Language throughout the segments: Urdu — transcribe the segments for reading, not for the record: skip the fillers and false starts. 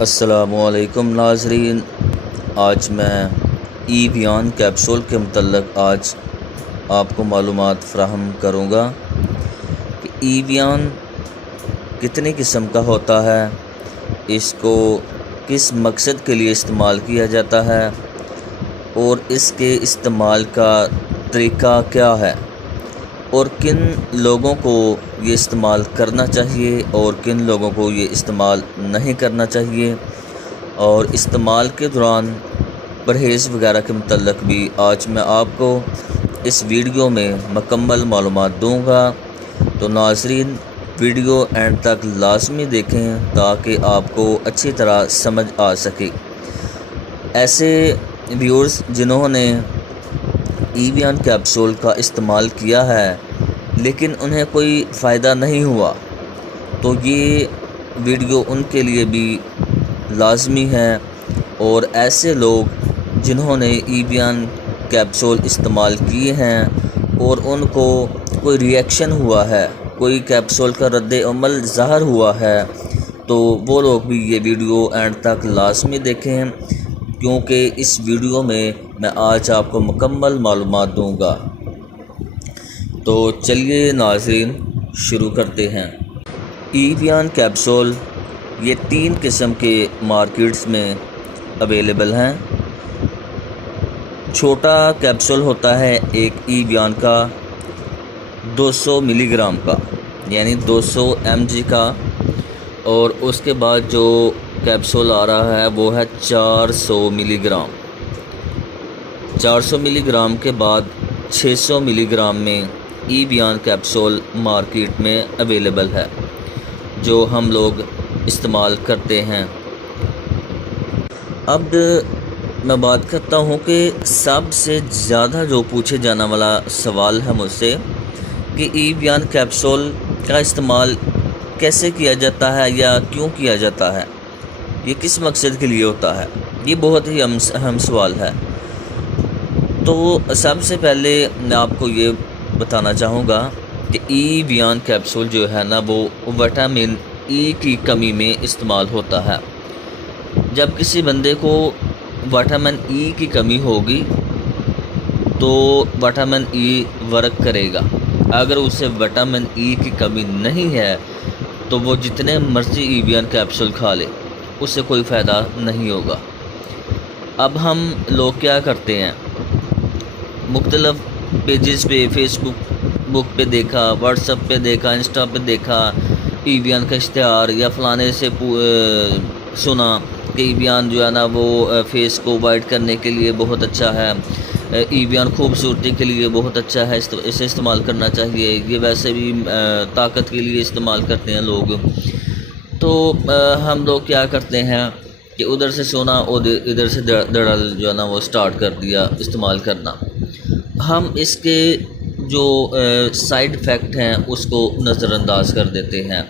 السلام علیکم ناظرین، آج میں ایویان کیپسول کے متعلق آپ کو معلومات فراہم کروں گا کہ ایویان کتنی قسم کا ہوتا ہے، اس کو کس مقصد کے لیے استعمال کیا جاتا ہے اور اس کے استعمال کا طریقہ کیا ہے، اور کن لوگوں کو یہ استعمال کرنا چاہیے اور کن لوگوں کو یہ استعمال نہیں کرنا چاہیے، اور استعمال کے دوران پرہیز وغیرہ کے متعلق بھی آج میں آپ کو اس ویڈیو میں مکمل معلومات دوں گا۔ تو ناظرین، ویڈیو اینڈ تک لازمی دیکھیں تاکہ آپ کو اچھی طرح سمجھ آ سکے۔ ایسے ویورز جنہوں نے ایویان کیپسول کا استعمال کیا ہے لیکن انہیں کوئی فائدہ نہیں ہوا، تو یہ ویڈیو ان کے لیے بھی لازمی ہے، اور ایسے لوگ جنہوں نے ایویان کیپسول استعمال کیے ہیں اور ان کو کوئی ریئیکشن ہوا ہے، کوئی کیپسول کا رد عمل ظاہر ہوا ہے، تو وہ لوگ بھی یہ ویڈیو اینڈ تک لازمی دیکھیں، کیونکہ اس ویڈیو میں آج آپ کو مکمل معلومات دوں گا۔ تو چلیے ناظرین، شروع کرتے ہیں۔ ایویان کیپسول یہ 3 قسم کے مارکیٹس میں اویلیبل ہیں۔ چھوٹا کیپسول ہوتا ہے ایک ایویان کا 200 ملی گرام کا، یعنی 200 mg کا، اور اس کے بعد جو کیپسول آ رہا ہے وہ ہے 400 ملی گرام۔ 400 ملی گرام کے بعد 600 ملی گرام میں ایویان کیپسول مارکیٹ میں اویلیبل ہے، جو ہم لوگ استعمال کرتے ہیں۔ اب میں بات کرتا ہوں کہ سب سے زیادہ جو پوچھے جانے والا سوال ہے مجھ سے کہ ایویان کیپسول کا استعمال کیسے کیا جاتا ہے یا کیوں کیا جاتا ہے، یہ کس مقصد کے لیے ہوتا ہے، یہ بہت ہی اہم سوال ہے۔ تو سب سے پہلے میں آپ کو یہ بتانا چاہوں گا کہ ایویان کیپسول جو ہے نا، وہ وٹامن ای کی کمی میں استعمال ہوتا ہے۔ جب کسی بندے کو وٹامن ای کی کمی ہوگی تو وٹامن ای ورک کرے گا۔ اگر اسے وٹامن ای کی کمی نہیں ہے تو وہ جتنے مرضی ایویان کیپسول کھا لے، اس سے کوئی فائدہ نہیں ہوگا۔ اب ہم لوگ کیا کرتے ہیں، مختلف پیجز پہ، فیس بک پہ دیکھا، واٹس ایپ پہ دیکھا، انسٹا پہ دیکھا ایویان کا اشتہار، یا فلانے سے سنا کہ ایویان جو ہے نا وہ فیس کو وائٹ کرنے کے لیے بہت اچھا ہے، ایویان خوبصورتی کے لیے بہت اچھا ہے، اسے استعمال کرنا چاہیے، یہ ویسے بھی طاقت کے لیے استعمال کرتے ہیں لوگ۔ تو ہم لوگ کیا کرتے ہیں کہ ادھر سے سونا اور ادھر سے دڑل جو ہے نا وہ سٹارٹ کر دیا استعمال کرنا۔ ہم اس کے جو سائیڈ ایفیکٹ ہیں اس کو نظر انداز کر دیتے ہیں۔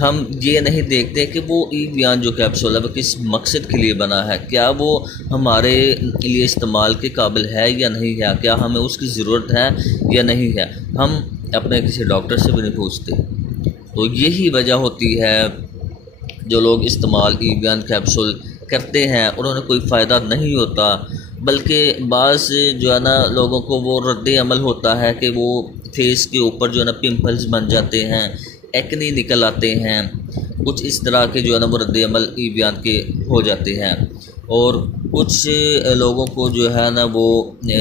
ہم یہ نہیں دیکھتے کہ وہ ایویان جو کیپسول ہے وہ کس مقصد کے لیے بنا ہے، کیا وہ ہمارے لیے استعمال کے قابل ہے یا نہیں ہے، کیا ہمیں اس کی ضرورت ہے یا نہیں ہے۔ ہم اپنے کسی ڈاکٹر سے بھی نہیں پوچھتے۔ تو یہی وجہ ہوتی ہے جو لوگ استعمال ایویان کیپسول کرتے ہیں اور انہیں کوئی فائدہ نہیں ہوتا، بلکہ بعض جو ہے نا لوگوں کو وہ رد عمل ہوتا ہے کہ وہ فیس کے اوپر جو ہے نا پمپلز بن جاتے ہیں، ایکنی نکل آتے ہیں، کچھ اس طرح کے جو ہے نا وہ رد عمل ایویان کے ہو جاتے ہیں، اور کچھ لوگوں کو جو ہے نا وہ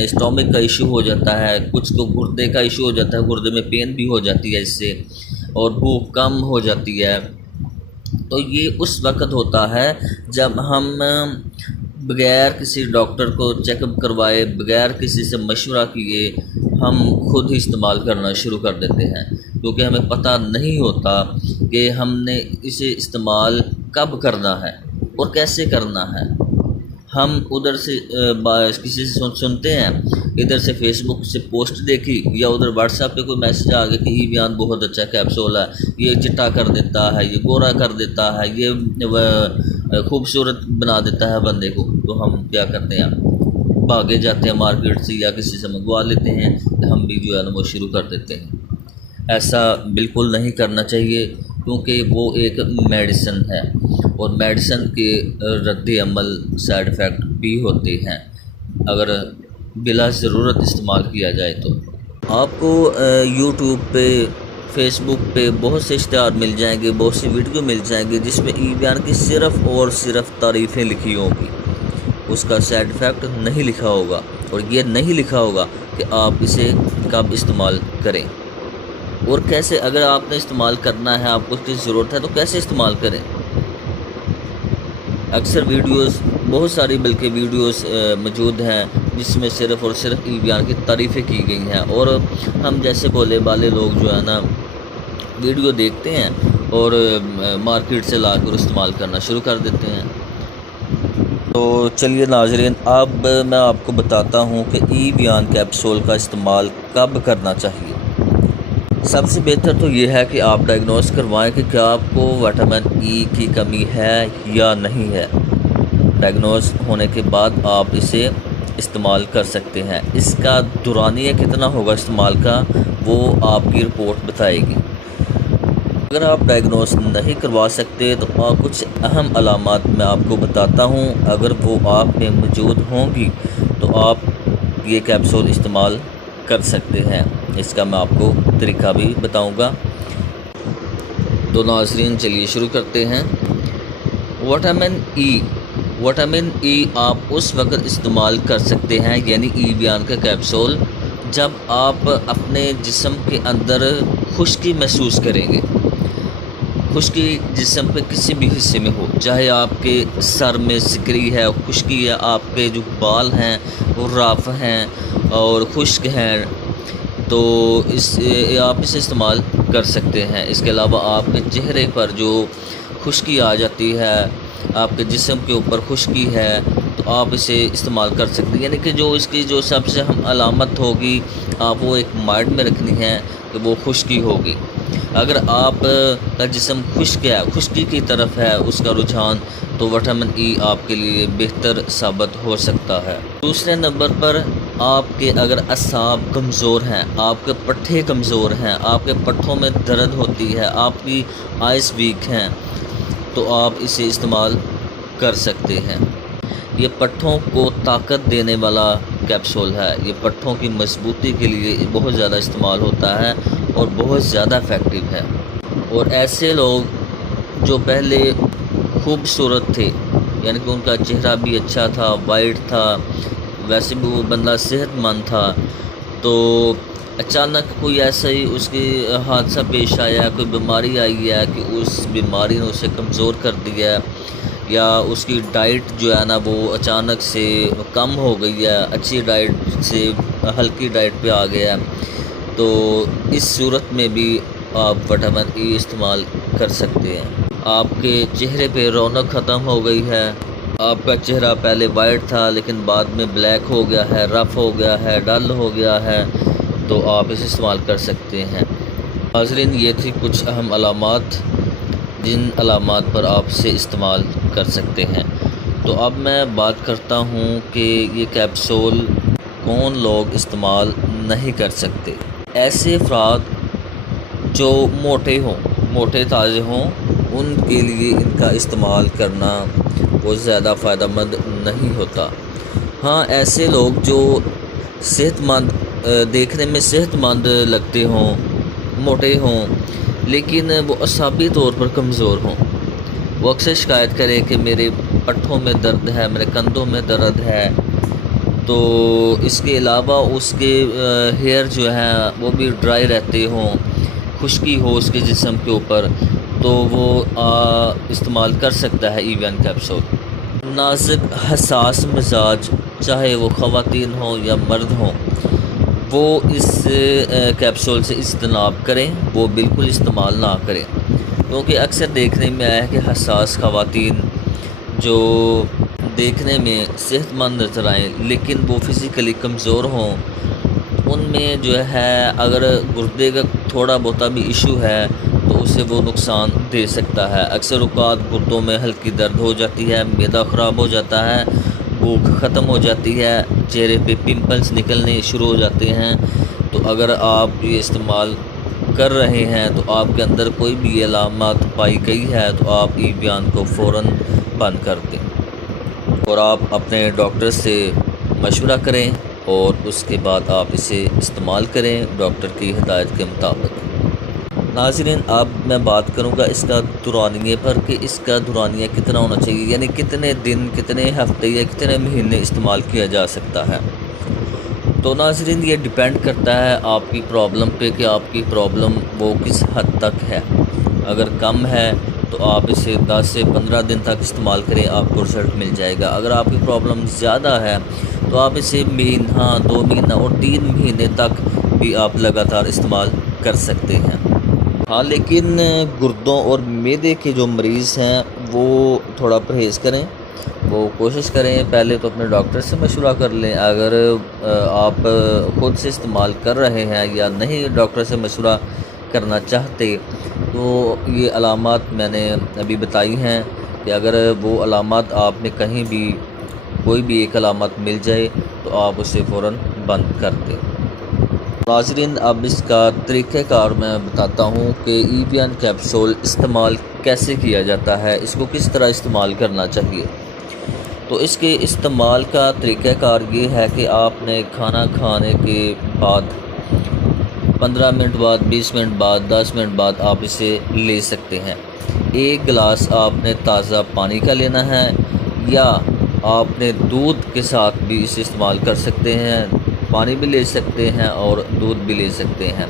اسٹامک کا ایشو ہو جاتا ہے، کچھ کو گردے کا ایشو ہو جاتا ہے، گردے میں پین بھی ہو جاتی ہے اس سے، اور بھوک کم ہو جاتی ہے۔ تو یہ اس وقت ہوتا ہے جب ہم بغیر کسی ڈاکٹر کو چیک اپ کروائے، بغیر کسی سے مشورہ کیے ہم خود ہی استعمال کرنا شروع کر دیتے ہیں، کیونکہ ہمیں پتہ نہیں ہوتا کہ ہم نے اسے استعمال کب کرنا ہے اور کیسے کرنا ہے۔ ہم ادھر سے کسی سے سنتے ہیں، ادھر سے فیس بک سے پوسٹ دیکھی، یا ادھر واٹس ایپ پہ کوئی میسج آ گیا کہ ایویان بہت اچھا کیپسول ہے، یہ چٹا کر دیتا ہے، یہ گورا کر دیتا ہے، یہ خوبصورت بنا دیتا ہے بندے کو، تو ہم کیا کرتے ہیں، بھاگے جاتے ہیں مارکیٹ سے یا کسی سے منگوا لیتے ہیں، کہ ہم بھی جو ہے نا وہ شروع کر دیتے ہیں۔ ایسا بالکل نہیں کرنا چاہیے، کیونکہ وہ ایک میڈیسن ہے۔ اور میڈیسن کے رد عمل سائیڈ افیکٹ بھی ہوتے ہیں اگر بلا ضرورت استعمال کیا جائے تو۔ آپ کو یوٹیوب پہ، فیس بک پہ بہت سے اشتہار مل جائیں گے، بہت سی ویڈیو مل جائیں گے جس میں ای بیان کی صرف اور صرف تعریفیں لکھی ہوں گی، اس کا سائیڈ افیکٹ نہیں لکھا ہوگا، اور یہ نہیں لکھا ہوگا کہ آپ اسے کب استعمال کریں اور کیسے۔ اگر آپ نے استعمال کرنا ہے، آپ کو اس کی ضرورت ہے تو کیسے استعمال کریں۔ اکثر ویڈیوز، بہت ساری بلکہ ویڈیوز موجود ہیں جس میں صرف اور صرف ای بیان کی تعریفیں کی گئی ہیں، اور ہم جیسے بولے بالے لوگ جو ہے نا ویڈیو دیکھتے ہیں اور مارکیٹ سے لا کر استعمال کرنا شروع کر دیتے ہیں۔ تو چلیے ناظرین، اب میں آپ کو بتاتا ہوں کہ ای بیان کیپسول کا استعمال کب کرنا چاہیے۔ سب سے بہتر تو یہ ہے کہ آپ ڈائگنوز کروائیں کہ کیا آپ کو وٹامن ای کی کمی ہے یا نہیں ہے۔ ڈائگنوز ہونے کے بعد آپ اسے استعمال کر سکتے ہیں۔ اس کا دورانیہ کتنا ہوگا استعمال کا، وہ آپ کی رپورٹ بتائے گی۔ اگر آپ ڈائگنوز نہیں کروا سکتے تو کچھ اہم علامات میں آپ کو بتاتا ہوں، اگر وہ آپ میں موجود ہوں گی تو آپ یہ کیپسول استعمال کر سکتے ہیں۔ اس کا میں آپ کو طریقہ بھی بتاؤں گا۔ تو ناظرین چلیے شروع کرتے ہیں۔ وٹامن ای آپ اس وقت استعمال کر سکتے ہیں، یعنی ای بیان کا کیپسول، جب آپ اپنے جسم کے اندر خشکی محسوس کریں گے۔ خشکی جسم کے کسی بھی حصے میں ہو، چاہے آپ کے سر میں سکری ہے، خشکی ہے، آپ کے جو بال ہیں وہ رف ہیں اور خشک ہیں، تو آپ اسے استعمال کر سکتے ہیں۔ اس کے علاوہ آپ کے چہرے پر جو خشکی آ جاتی ہے، آپ کے جسم کے اوپر خشکی ہے، تو آپ اسے استعمال کر سکتے ہیں۔ یعنی کہ جو اس کی جو سب سے اہم علامت ہوگی، آپ وہ ایک مائنڈ میں رکھنی ہے کہ وہ خشکی ہوگی۔ اگر آپ کا جسم خشک ہے، خشکی کی طرف ہے اس کا رجحان، تو وٹامن ای آپ کے لیے بہتر ثابت ہو سکتا ہے۔ دوسرے نمبر پر آپ کے اگر اعصاب کمزور ہیں، آپ کے پٹھے کمزور ہیں، آپ کے پٹھوں میں درد ہوتی ہے، آپ کی آئز ویک ہیں، تو آپ اسے استعمال کر سکتے ہیں۔ یہ پٹھوں کو طاقت دینے والا کیپسول ہے، یہ پٹھوں کی مضبوطی کے لیے بہت زیادہ استعمال ہوتا ہے اور بہت زیادہ افیکٹو ہے۔ اور ایسے لوگ جو پہلے خوبصورت تھے، یعنی کہ ان کا چہرہ بھی اچھا تھا، وائٹ تھا، ویسے بھی وہ بندہ صحت مند تھا، تو اچانک کوئی ایسا ہی اس کی حادثہ پیش آیا، کوئی بیماری آئی ہے کہ اس بیماری نے اسے کمزور کر دیا ہے، یا اس کی ڈائٹ جو ہے نا وہ اچانک سے کم ہو گئی ہے، اچھی ڈائٹ سے ہلکی ڈائٹ پہ آ گیا ہے، تو اس صورت میں بھی آپ وٹامن ای استعمال کر سکتے ہیں۔ آپ کے چہرے پہ رونق ختم ہو گئی ہے، آپ کا چہرہ پہلے وائٹ تھا لیکن بعد میں بلیک ہو گیا ہے، رف ہو گیا ہے، ڈل ہو گیا ہے، تو آپ اسے استعمال کر سکتے ہیں۔ ناظرین، یہ تھی کچھ اہم علامات جن علامات پر آپ اسے استعمال کر سکتے ہیں۔ تو اب میں بات کرتا ہوں کہ یہ کیپسول کون لوگ استعمال نہیں کر سکتے۔ ایسے افراد جو موٹے تازے ہوں، ان کے لیے ان کا استعمال کرنا بہت زیادہ فائدہ مند نہیں ہوتا۔ ہاں، ایسے لوگ جو صحت مند، دیکھنے میں صحت مند لگتے ہوں، موٹے ہوں، لیکن وہ اعصابی طور پر کمزور ہوں، وہ اکثر شکایت کریں کہ میرے پٹھوں میں درد ہے، میرے کندھوں میں درد ہے، تو اس کے علاوہ اس کے ہیئر جو ہیں وہ بھی ڈرائی رہتے ہوں، خشکی ہو اس کے جسم کے اوپر، تو وہ استعمال کر سکتا ہے ای بیان کیپسول۔ نازک حساس مزاج، چاہے وہ خواتین ہوں یا مرد ہوں، وہ اس کیپسول سے اجتناب کریں، وہ بالکل استعمال نہ کریں، کیونکہ اکثر دیکھنے میں آیا ہے کہ حساس خواتین جو دیکھنے میں صحت مند نظر آئیں لیکن وہ فزیکلی کمزور ہوں، ان میں جو ہے اگر گردے کا تھوڑا بہت بھی ایشو ہے تو اسے وہ نقصان دے سکتا ہے۔ اکثر اوقات گردوں میں ہلکی درد ہو جاتی ہے، معدہ خراب ہو جاتا ہے، بھوک ختم ہو جاتی ہے، چہرے پہ پمپلز نکلنے شروع ہو جاتے ہیں۔ تو اگر آپ یہ استعمال کر رہے ہیں تو آپ کے اندر کوئی بھی علامات پائی گئی ہے تو آپ ای بیان کو فوراً بند کر دیں اور آپ اپنے ڈاکٹر سے مشورہ کریں اور اس کے بعد آپ اسے استعمال کریں ڈاکٹر کی ہدایت کے مطابق۔ ناظرین، اب میں بات کروں گا اس کا دورانیے پر کہ اس کا دورانیہ کتنا ہونا چاہیے، یعنی کتنے دن، کتنے ہفتے یا کتنے مہینے استعمال کیا جا سکتا ہے۔ تو ناظرین، یہ ڈیپینڈ کرتا ہے آپ کی پرابلم پہ کہ آپ کی پرابلم وہ کس حد تک ہے۔ اگر کم ہے تو آپ اسے 10 سے 15 دن تک استعمال کریں، آپ کو رزلٹ مل جائے گا۔ اگر آپ کی پرابلم زیادہ ہے تو آپ اسے مہینہ، 2 مہینہ اور 3 مہینے تک بھی آپ لگاتار استعمال کر سکتے ہیں۔ ہاں، لیکن گردوں اور معدے کے جو مریض ہیں وہ تھوڑا پرہیز کریں، وہ کوشش کریں پہلے تو اپنے ڈاکٹر سے مشورہ کر لیں۔ اگر آپ خود سے استعمال کر رہے ہیں یا نہیں ڈاکٹر سے مشورہ کرنا چاہتے تو یہ علامات میں نے ابھی بتائی ہیں کہ اگر وہ علامات آپ نے کہیں بھی کوئی بھی ایک علامت مل جائے تو آپ اسے فوراً بند کر دیں۔ ناظرین، اب اس کا طریقہ کار میں بتاتا ہوں کہ ای بیان کیپسول استعمال کیسے کیا جاتا ہے، اس کو کس طرح استعمال کرنا چاہیے۔ تو اس کے استعمال کا طریقہ کار یہ ہے کہ آپ نے کھانا کھانے کے بعد 15 منٹ بعد، 20 منٹ بعد، 10 منٹ بعد آپ اسے لے سکتے ہیں۔ ایک گلاس آپ نے تازہ پانی کا لینا ہے یا آپ نے دودھ کے ساتھ بھی اسے استعمال کر سکتے ہیں، پانی بھی لے سکتے ہیں اور دودھ بھی لے سکتے ہیں۔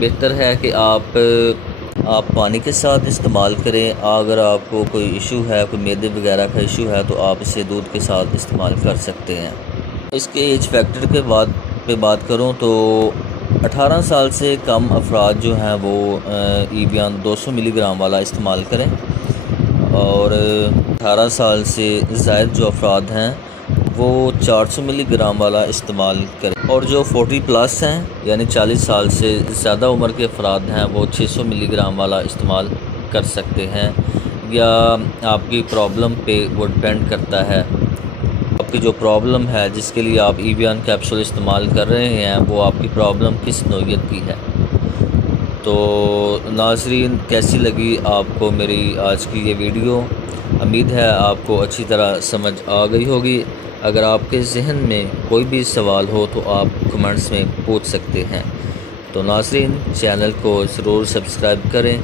بہتر ہے کہ آپ پانی کے ساتھ استعمال کریں۔ اگر آپ کو کوئی ایشو ہے، کوئی معدے وغیرہ کا ایشو ہے تو آپ اسے دودھ کے ساتھ استعمال کر سکتے ہیں۔ اس کے ایج فیکٹر کے پہ بات کروں تو 18 سال سے کم افراد جو ہیں وہ ای بیان 200 ملی گرام والا استعمال کریں، اور 18 سال سے زائد جو افراد ہیں وہ 400 ملی گرام والا استعمال کریں، اور جو 40 پلس ہیں یعنی 40 سال سے زیادہ عمر کے افراد ہیں وہ 600 ملی گرام والا استعمال کر سکتے ہیں، یا آپ کی پرابلم پہ وہ ڈیپینڈ کرتا ہے۔ آپ کی جو پرابلم ہے جس کے لیے آپ ای بیان کیپسول استعمال کر رہے ہیں وہ آپ کی پرابلم کس نوعیت کی ہے۔ تو ناظرین، کیسی لگی آپ کو میری آج کی یہ ویڈیو؟ امید ہے آپ کو اچھی طرح سمجھ آ گئی ہوگی۔ اگر آپ کے ذہن میں کوئی بھی سوال ہو تو آپ کمنٹس میں پوچھ سکتے ہیں۔ تو ناظرین، چینل کو ضرور سبسکرائب کریں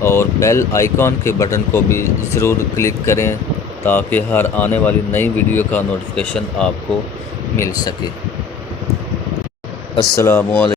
اور بیل آئیکن کے بٹن کو بھی ضرور کلک کریں تاکہ ہر آنے والی نئی ویڈیو کا نوٹیفیکیشن آپ کو مل سکے۔ السلام علیکم۔